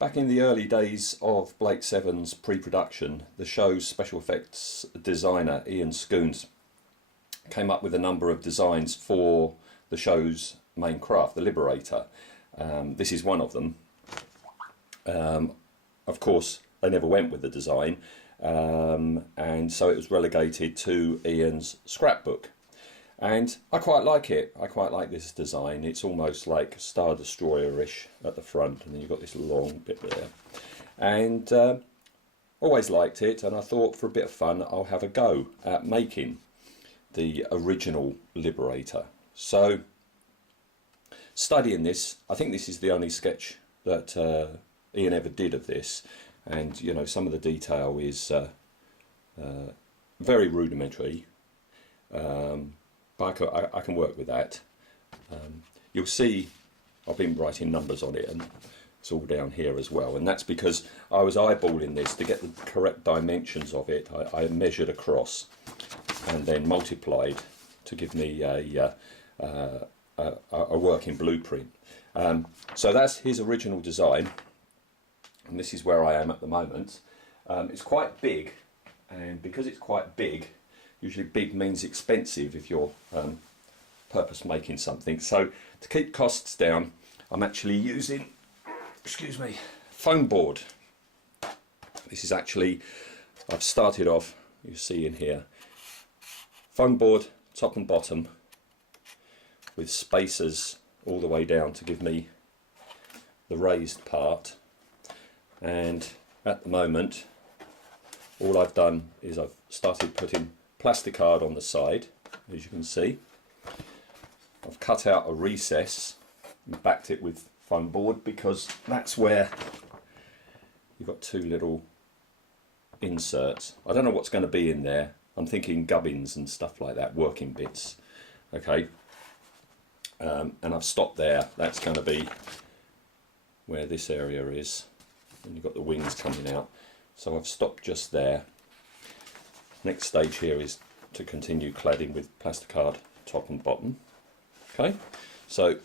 Back in the early days of Blake 7's pre-production, the show's special effects designer Ian Scoones came up with a number of designs for the show's main craft, the Liberator. This is one of them. Of course, they never went with the design, and so it was relegated to Ian's scrapbook. And I quite like it. I quite like this design. It's almost like Star Destroyer-ish at the front, and then you've got this long bit there. And always liked it, and I thought for a bit of fun I'll have a go at making the original Liberator. So, studying this, I think this is the only sketch that Ian ever did of this, and you know, some of the detail is very rudimentary. But I can work with that. You'll see I've been writing numbers on it, and it's all down here as well, and that's because I was eyeballing this to get the correct dimensions of it. I measured across and then multiplied to give me a working blueprint. So that's his original design, and this is where I am at the moment. It's quite big, and because it's quite big, usually big means expensive if you're purpose making something. So to keep costs down, I'm actually using, excuse me, foam board. This is actually, I've started off, you see in here, foam board top and bottom with spacers all the way down to give me the raised part. And at the moment, all I've done is I've started putting plasticard on the side, as you can see. I've cut out a recess and backed it with foam board because that's where you've got two little inserts. I don't know what's going to be in there. I'm thinking gubbins and stuff like that, working bits. Okay, and I've stopped there. That's going to be where this area is, and you've got the wings coming out. So I've stopped just there. Next stage here is to continue cladding with plasticard top and bottom. Okay, so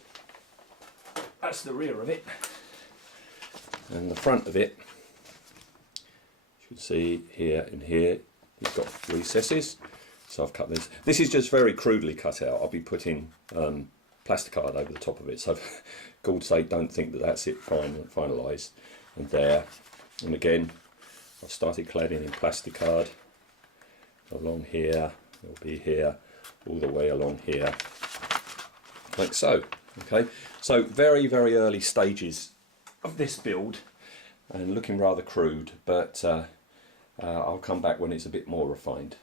that's the rear of it, and the front of it, you should see here and here, you've got recesses. So I've cut this. This is just very crudely cut out. I'll be putting plasticard over the top of it. So for God's sake, don't think that that's it finalised. And there, and again, I've started cladding in plasticard along here, it'll be here, all the way along here, like so. Okay, so very, very early stages of this build, and looking rather crude, but I'll come back when it's a bit more refined.